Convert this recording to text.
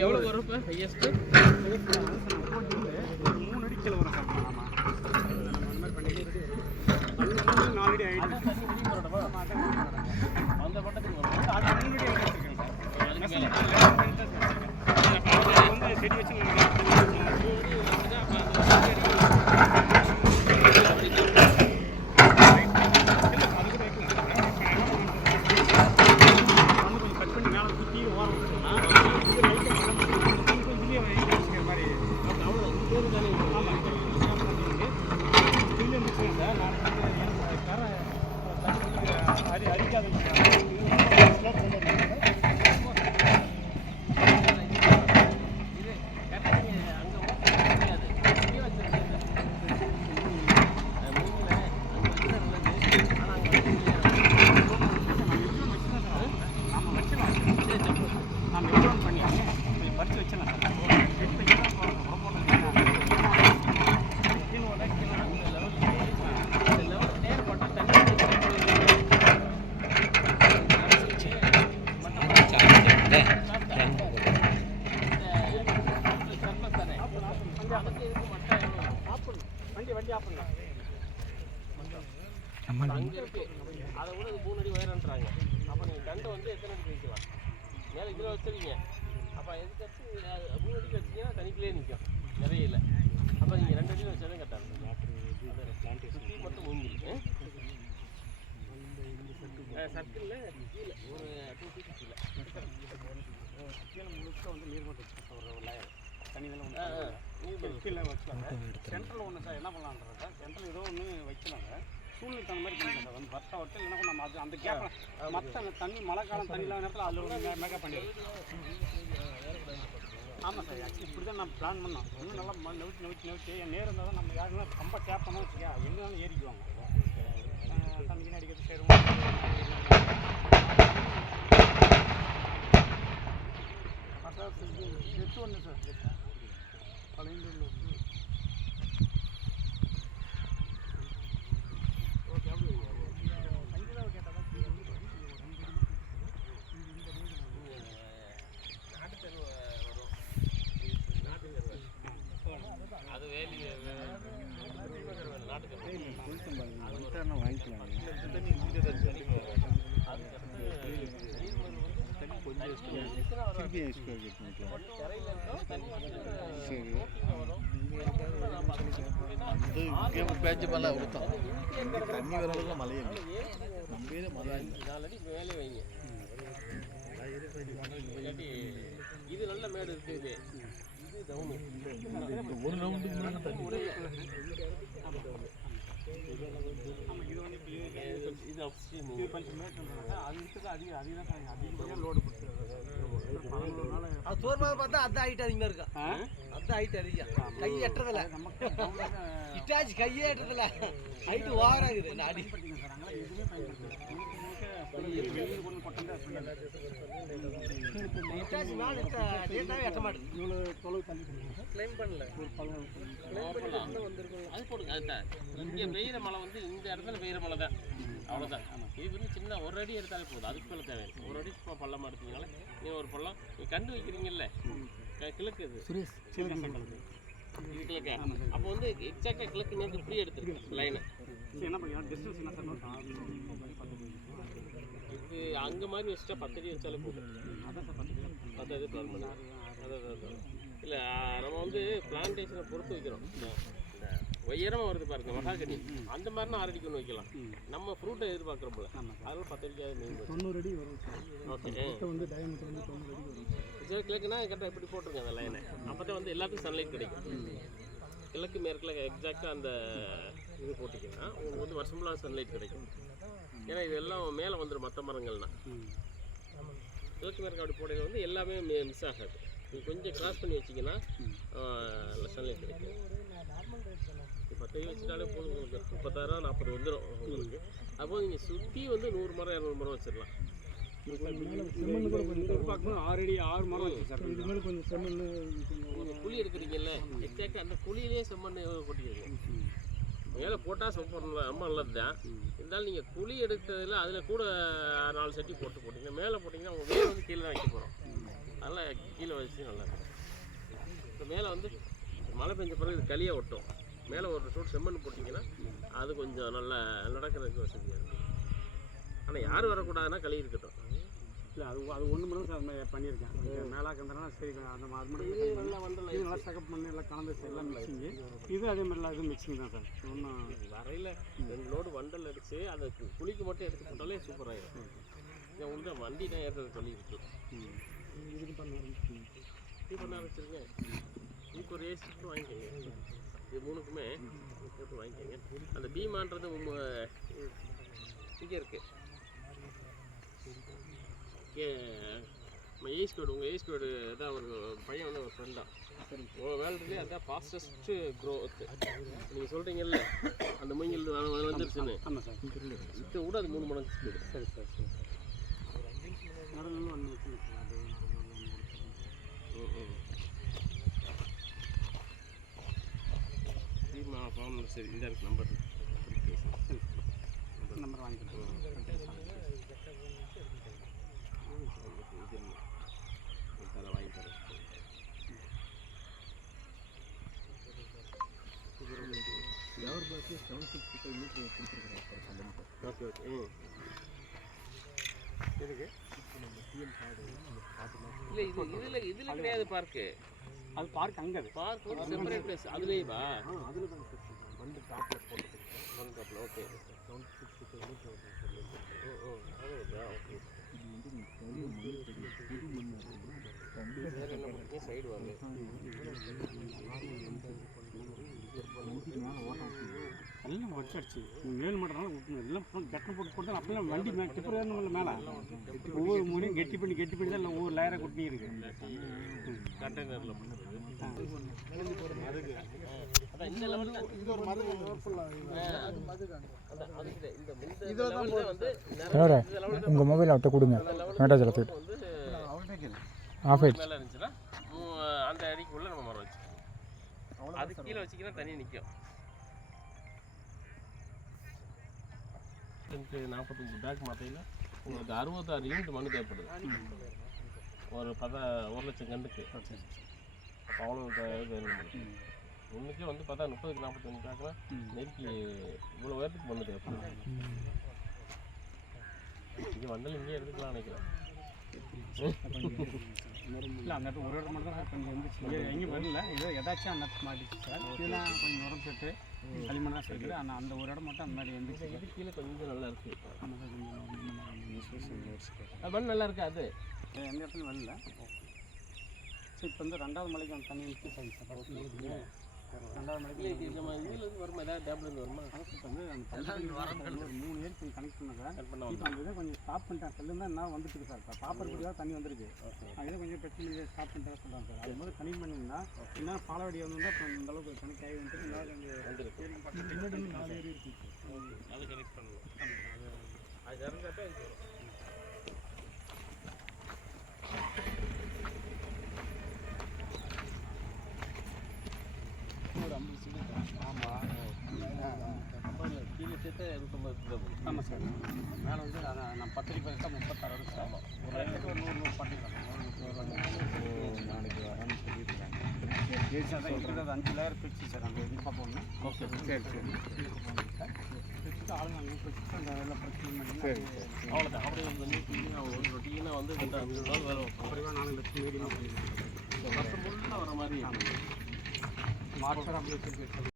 எவ்வளோ வரும் இப்போ ஹையஸ்ட்டு மூணு அடி கீழே வரும் சார். ஆமாம் அந்த மாதிரி நாலு அடி ஆயிடுச்சு. 아, 아니 아니 아니. அங்க இருக்கு அதை விட இது மூணு அடி உயரன்றாங்க அப்போ நீங்கள் தண்டை வந்து எத்தனை அடி வைக்கலாம் மேலே இதில் வச்சிருக்கீங்க அப்போ எதுக்கு வச்சு அது மூணு அடிக்கு வச்சீங்கன்னா தனிக்கிலே நிற்கும் நிறைய இல்லை. அப்போ நீங்கள் ரெண்டு அடியில் வச்சாலும் கரெக்டாக இருக்கும். சுற்றி மட்டும் மூங்கில் சர்க்கிளில் கீழே. ஒரு டூ ஃபீட் கீழே. கீழே முழுக்க வந்து நீர் மட்டும் ஒரு லேயர் தண்ணி இதெல்லாம் ஆ, ஆ. ஒன்று கீழே வச்சுக்கலாங்க சென்ட்ரல் ஒன்று சார் என்ன பண்ணலான்றத சென்ட்ரல் ஏதோ ஒன்று வைக்கலாங்க. சூழ்நிலை தகுந்த மாதிரி சார். வந்து வர்த்தா வட்டம் இல்லைன்னா நம்ம அது அந்த கேப்பில் மற்ற அந்த தண்ணி மழை காலம் தண்ணி இல்லாத நேரத்தில் அதில் ஒரு மேக்கப் பண்ணிடுவோம் ஆமாம் சார் ஆக்சுவலி இப்படி தான் நம்ம பிளான் பண்ணோம். இன்னும் நல்லா ம- நவுத்தி நவுத்தி நவுத்தி. என் நேரம் இருந்தால் நம்ம யாருன்னா ரொம்ப கேப் பண்ணோம் வச்சுக்கா எங்கேனாலும் ஏறிக்குவாங்க. அஹ் தண்ணி அடிக்கிறது ஒன்று சார். பழையந்தூரில் ஓகே அப்படி அஞ்சுதான் கேட்டால் தான் நாட்டுத்தரு வரும் நாட்டுத்தரு அது வேலி நாட்டுத்தரு பேச்சு மேலே ஊற்றோம் தண்ணி வர அளவுக்கு மழையே இல்லை மேலே வைங்க இது நல்ல மேடு இருக்கு இது டவுனு ஒரு ரவுண்டுக்கு முன்னாடி தண்ணி இது அப்ஸ்ட்ரீம் இது கொஞ்சம் மேட்டு அது இருக்குது அதிக அதிகம் தான் அதிகமாக லோடு அது தோர்மாக பார்த்தா அது ஹைட் அதிகமாக இருக்கா? ஆ? அது ஹைட் அதிகம். கை எட்டுறதில்ல இட்டாச்சு கையே எட்டுறதில்ல ஹைட் ஓவராக இருக்குது இந்த அடி. இட்டாச்சு மேலே டேட்டாவே எட்ட மாட்டேது இவ்வளோ தொலைவு தள்ளி கிளைம் பண்ணல ஒரு பழம் வந்திருக்கும்? அது போடுங்க அதுதான். இங்கே பெய்கிற மழை வந்து இந்த இடத்துல பெய்கிற மழை தான் அவ்வளோதான் இது வந்து சின்ன ஒரு அடி எடுத்தாலே போதும். அதுக்கு மேலே தேவை ஒரு அடி சும்மா பள்ளமாக எடுத்தீங்கனால நீங்கள் ஒரு பள்ளம் கண்டு வைக்கிறீங்கல்ல? கிழக்கு இது. இது கிழக்க? அப்போ வந்து எக்ஸாக்டாக கிழக்கு நேரத்துக்கு இப்படி எடுத்துருக்கு லைனை என்ன பண்ணுங்க டிஸ்டன்ஸ் என்ன சார். இது அங்கே மாதிரி வச்சுட்டா பத்து அடி வச்சாலே போதும். பத்து அடி. பிளான் பண்ணி. அதான் இல்லை நம்ம வந்து பிளான்டேஷனை பொறுத்து வைக்கிறோம். உயரமாக வருது பாருங்க மகாகனி அந்த மாதிரினா ஆறு அடிக்கு ஒன்று வைக்கலாம். நம்ம ஃப்ரூட்டை எதிர்பார்க்குறோம்ல. அதெல்லாம் பத்து அடிக்காது மீன் தொண்ணூறு அடி வரும். ஓகே. வந்து டயமீட்டர் வந்து தொண்ணூறு அடி வரும். சரி கிழக்குனா கரெக்டாக இப்படி போட்டிருங்க அந்த லைனை அப்போ தான் வந்து எல்லாத்துக்கும் சன்லைட் கிடைக்கும். கிழக்கு மேற்கில் எக்ஸாக்டாக அந்த இது போட்டிங்கன்னா உங்களுக்கு வந்து வருஷம் ஃபுல்லாக சன்லைட் கிடைக்கும். ஏன்னா இது எல்லாம் மேலே வந்துடும் மற்ற மரங்கள்னா. கிழக்கு மேற்கு அப்படி போடையில் வந்து எல்லாமே மிஸ் ஆகாது. நீங்கள் கொஞ்சம் கிராஸ் பண்ணி வச்சிங்கன்னா சன்லைட் கிடைக்கும். பத்து அடி வச்சுட்டாலே போதும் உங்களுக்கு முப்பத்தாயிரம் நாற்பது வந்துடும் உங்களுக்கு. அப்போ நீங்கள் சுற்றி வந்து நூறு மரம் இரநூறு மரம் வச்சிடலாம். பார்க்கணும் ஆறு அடி ஆறு மரம் வச்சு சார். இது மேலே கொஞ்சம் குழி எடுக்கிறீங்கல்ல எக்ஸாக்டாக அந்த குழியிலே செம்மண் கொட்டிக்கிறீங்க மேலே போட்டால் சூப்பர் ரொம்ப நல்லது தான் இருந்தாலும் நீங்கள் குழி எடுத்ததில் அதில் கூட நாலு சட்டி போட்டு போட்டிங்க மேலே போட்டிங்கன்னா உங்கள் வேர் வந்து கீழே தான் வைக்க போகிறோம் அதனால் கீழே வச்சு நல்லா இருக்கும். இப்போ மேலே வந்து மழை பெஞ்ச பிறகு இது களியாக ஒட்டும். மேலே ஒரு சூடு செம்மண் போட்டிங்கன்னா அது கொஞ்சம் நல்லா நடக்கிறதுக்கு வசதியாக இருக்கும் ஆனால் யார் வரக்கூடாதுன்னா களி இருக்கட்டும். இல்லை அது அது ஒன்று மட்டும் சார் நான் பண்ணியிருக்கேன். மேலாக்கிறதுனால சரி அந்த அது மட்டும் இது நல்லா வண்டல இது நல்லா செகப் பண்ணி எல்லாம் கலந்து எல்லாம் மிக்சிங்கு இது அதே மாதிரிலாம் இது மிக்சிங் தான் சார் ஒன்றும் வரையில் ரெண்டு லோடு வண்டல் அடிச்சு அதை கு- குழிக்கு மட்டும் எடுத்து போட்டாலே சூப்பராகிடும் இதை உள்ள வண்டி தான் ஏற்றது சொல்லி இருக்கு. இது பண்ண இது பண்ண ஆரம்பிச்சிருங்க. இதுக்கு ஒரு ஏசி வாங்கிக்கோங்க. இது மூணுக்குமே போட்டு வாங்கிக்கோங்க. அந்த பீமான்றது இங்கே இருக்கு. நம்ம ஏஸ் கோடு உங்கள் ஏஸ் கோடு தான் ஒரு பையன் வந்து ஒரு ஃப்ரெண்ட் தான் உங்கள் வேல்டுலேயே அதான் ஃபாஸ்டஸ்ட்டு க்ரோத் நீங்கள் சொல்கிறீங்கல்ல அந்த மூங்கில் வந்து- வந்துருச்சுன்னு. ஆமாம் சார். இதை விட அது மூணு மடங்கு ஸ்பீடு சரி சார் சரி சார். ஒன்று வச்சுருக்கேன் நான் பீமா ஃபார்ம் சரி இதாக இருக்குது நம்பர் நம்பர் வாங்கிக்கிறேன் வாங்கி தரேன் ever seven sixty five meter கொடுத்துருக்குறோம் ஃபார் சம்பந்தம் ஓகே ஓகே ம் எதுக்கு இல்லை இது இதில் இதில் கிடையாது பார்க்கு அது பார்க் அங்கே பார்க் வந்து செப்பரேட் பிளேஸ் அதுலேயே வா அதில் வந்து டாப்பில் போட்டு ஒன் கப்பில் ஓகே ஓ ஓ அது வேறு என்ன பண்ணுறீங்க சைடு வாங்க எல்லாம் வச்சாச்சு. மேல் மட்டும் விட்டுணும் எல்லாம் கட்டணம் போட்டு போட்டு அப்பெல்லாம் வண்டி மே டிப்பர் ஏறணும் மேலே. ஒவ்வொரு மூணையும் கெட்டி பண்ணி கெட்டி பண்ணி தான் ஒவ்வொரு லேயரை கொட்டி இருக்கு. கண்டெய்னரில் உங்கள் மொபைல் அவட்ட கொடுங்க. மேட்டாஜலத்துக்கு வந்து ஆஃப் ஆயிடுச்சு. மேலே அந்த அடிக்குள்ளே நம்ம மரம் வச்சு அது கீழே வச்சிக்கினா தண்ணி நிற்கும் நாற்பத்தஞ்சு பேக் மாத்தையில் உங்களுக்கு அறுபத்தாறு யூனிட் மண்ணு தேவைப்படுது. ஒரு பத ஒரு லட்சம் கண்டுக்கு அப்போ அவ்வளோ இது ஒன்றுக்கே வந்து பார்த்தா முப்பதுக்கு நாற்பத்தஞ்சு பேக்கில் நெருக்கி இவ்வளோ உயரத்துக்கு மண்ணு தேவைப்படுது இது வந்தாலும் இங்கேயே எடுத்துக்கலாம் நினைக்கிறேன். இல்லை அந்த இடத்துல ஒரு இடம் மட்டும் தான் சார் கொஞ்சம் இருந்துச்சு எங்கேயும் வரல. ஏதோ எதாச்சும் அந்த மாட்டிச்சு சார். இதெல்லாம் கொஞ்சம் உரம் போட்டு களிமண் தான் சேர்க்குது ஆனால் அந்த ஒரு இடம் மட்டும் அந்த மாதிரி இருந்துச்சு இது கீழே கொஞ்சம் நல்லா இருக்கு. ஆமாம் சார் கொஞ்சம் அது மண் நல்லா இருக்கு அது? எந்த இடத்துலையும் வரல சரி இப்போ வந்து ரெண்டாவது மலைக்கு அந்த தண்ணி நிற்க சரி. சார் மூணு ஏரி கனெக்ட் பண்ண இப்போ அந்த இதை கொஞ்சம் ஸ்டாப் பண்ணிட்டேன் செல்லு தான் என்ன வந்துட்டு சார் இப்போ பாப்பர் தண்ணி வந்திருக்கு அது கொஞ்சம் பிரச்சனை இல்லை ஸ்டாப் பண்ணிட்டேன் சொல்கிறாங்க சார் அது மாதிரி கனெக்ட் பண்ணிங்கன்னா என்ன பாலவாடி வந்து அப்புறம் இந்த அளவுக்கு கனெக்ட் ஆகி வந்துட்டு முன்னாடி நாலு ஏரி அது கனெக்ட் பண்ணலாம் அது இறங்காட்டா இது வரும். ஒரு ஐம்பது சீடு ஆமாம் கீழே சேர்த்து நூற்றம்பது கிலோ ஆமாம் சார். மேலே வந்து நான் நான் பத்தடி பதினெட்டா முப்பத்தாறு வரும் சார் ஒரு இடத்துக்கு ஒரு நூறு நூறு பண்ணிக்கலாம் நாளைக்கு வரேன்னு சொல்லியிருக்காங்க. சரி சார் அதான் இருக்கிறது. அஞ்சு லேயர் பிரிச்சு சார். அந்த இது பார்ப்போம்னா. ஓகே சரி சரி. பிரிச்சுட்டு ஆளுங்க அங்கே பிரிச்சுட்டு அந்த எல்லாம் பிரச்சனை பண்ணி சரி அவ்வளோதான் அப்படியே வந்து ஒரு ரொட்டீனாக வந்து அஞ்சு வேலை. அப்படியே நாலு லட்சம் மீடியமாக பண்ணிக்கலாம் வருஷம் ஃபுல்லாக வர மாதிரி. மார்ச் அப்படியே